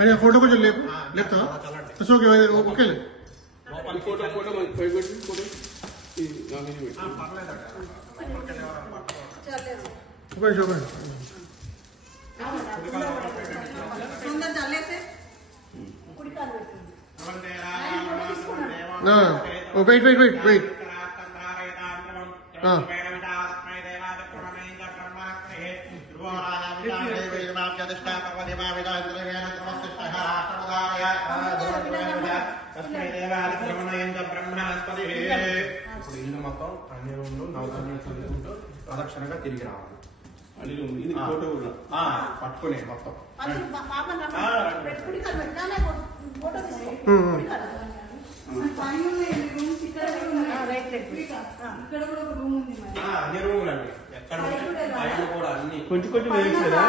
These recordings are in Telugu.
అరే ఫోటో కొంచెం లేపు లేపుతా ఓకే ఓకేలే photo photo photo wait wait wait wait ఇల్లు మొత్తం అన్ని రూమ్లు నవధాన్యం చదువుకుంటూ ప్రదక్షిణగా తిరిగి రావాలి. ఇది ఫోటో కూడా పట్టుకునే మొత్తం అన్ని రూములు అండి ఎక్కడ కూడా అన్ని కొంచెం కొంచెం వేయచ్చు కదా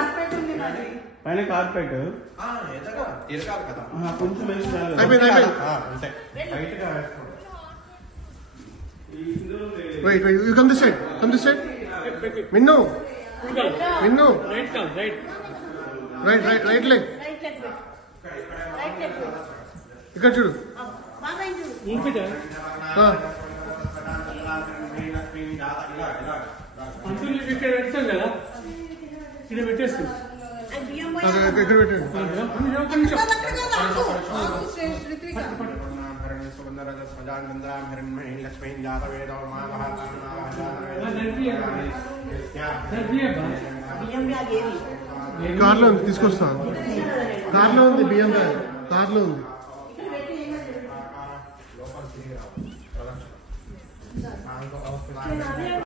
పైన కార్పెట్ తిరగాలి కదా కొంచెం వేసి బయటగా Wait, you come this side. Come this side. Minnu. Minnu. Right leg. ఇక్కడ చూడు. ఇక్కడ పెట్టాం కదా ఇక్కడ పెట్టేస్తాం ఇక్కడ పెట్టండి. కార్లో ఉంది తీసుకొస్తా. కార్లో ఉంది బియ్యం కార్లో ఉంది.